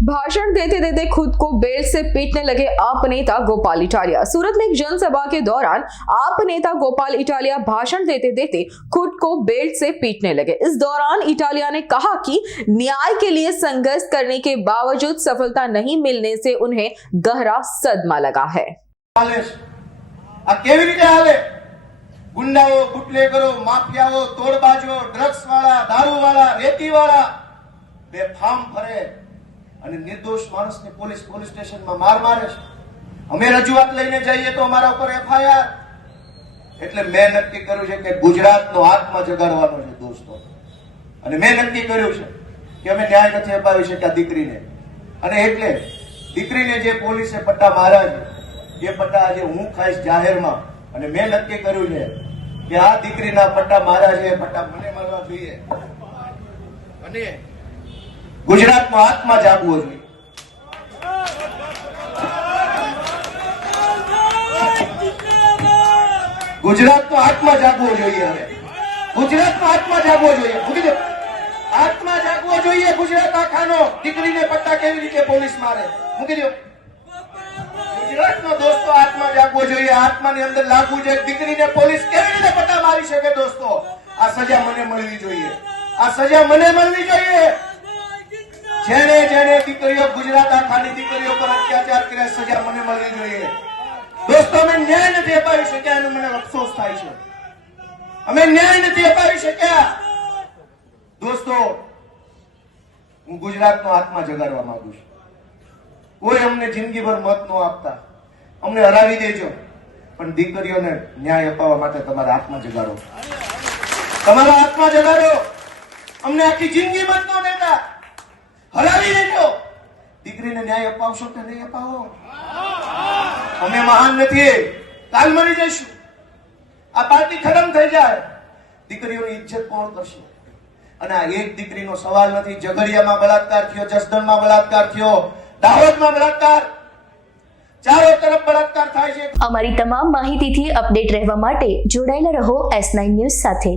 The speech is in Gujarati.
भाषण देते देते खुद को बेल्ट से पीटने लगे आप नेता गोपाल इटालिया। सूरत में एक जनसभा के दौरान आप नेता गोपाल इटालिया भाषण देते देते खुद को बेल्ट से पीटने लगे। इस दौरान इटालिया ने कहा कि न्याय के लिए संघर्ष करने के बावजूद सफलता नहीं मिलने से उन्हें गहरा सदमा लगा है। गुंडाओ, बुटलेगरो, माफियाओ, तोड़बाजो, ड्रग्स वाला, दारू वाला, रेती वाला बेफाम फरे અને નિર્દોષ માણસને પોલીસ સ્ટેશનમાં મારે છે। અમે રજૂઆત લઈને જઈએ તો અમારા ઉપર એફઆઈઆર। એટલે મેં નક્કી કર્યું છે કે ગુજરાતનો આત્મા જગાડવાનો છે દોસ્તો। અને મેં નક્કી કર્યું છે કે અમે ન્યાય નથી અપાવી શક્યા દીકરીને, અને એટલે દીકરીને જે પોલીસે પટ્ટા માર્યા છે એ પટ્ટા આજે હું ખાઈશ જાહેરમાં। અને મેં નક્કી કર્યું છે કે આ દીકરીના પટ્ટા માર્યા છે એ પટ્ટા મને મળવા જોઈએ, અને ગુજરાતનો આત્મા જાગવો જોઈએ। ગુજરાતનો આત્મા જાગવો જોઈએ। હવે ગુજરાતનો આત્મા જાગવો જોઈએ। મૂકી દો, આત્મા જાગવો જોઈએ ગુજરાત આખાનો। દીકરીને પટ્ટા કેવી રીતે પોલીસ મારે, મૂકી દો। ગુજરાતનો દોસ્તો આત્મા જાગવો જોઈએ। આત્માની અંદર લાગવું જોઈએ દીકરીને પોલીસ કેવી રીતે પટ્ટા મારી શકે। દોસ્તો, આ સજા મને મળવી જોઈએ। આ સજા મને મળવી જોઈએ। જેને જેને દીકરીઓ, ગુજરાત આખાની દીકરીઓ પર અત્યાચાર કર્યા, સજા મને મળવી જોઈએ। દોસ્તો, અમે ન્યાય નથી અપાવી શક્યા એનો મને અફસોસ થાય છે। અમે ન્યાય નથી અપાવી શક્યા। દોસ્તો, હું ગુજરાતનો આત્મા જગાડવા માંગુ છું। કોઈ અમને જિંદગીભર મત ન આપતા, અમને હરાવી દેજો, પણ દીકરીઓને ન્યાય અપાવવા માટે તમારા આત્મા જગાડો। તમારા આત્મા જગાડો। અમને આખી જિંદગી મત ન દેતા, હરાવી દેજો। દીકરીને ન્યાય અપાવશો કે નહીં અપાવો? અમે મહાન નથી, કાલ મરી જઈશું। આ પાર્ટી ખતમ થઈ જાય, દીકરીઓની ઇજ્જત કોણ કરશે? અને આ એક દીકરીનો સવાલ નથી। ઝઘડિયામાં બળાત્કાર થયો, જસદણમાં બળાત્કાર થયો, દાહોદમાં બળાત્કાર, ચારો તરફ બળાત્કાર થાય છે। અમારી તમામ માહિતીથી અપડેટ રહેવા માટે જોડાયેલા રહો S9 ન્યૂઝ સાથે।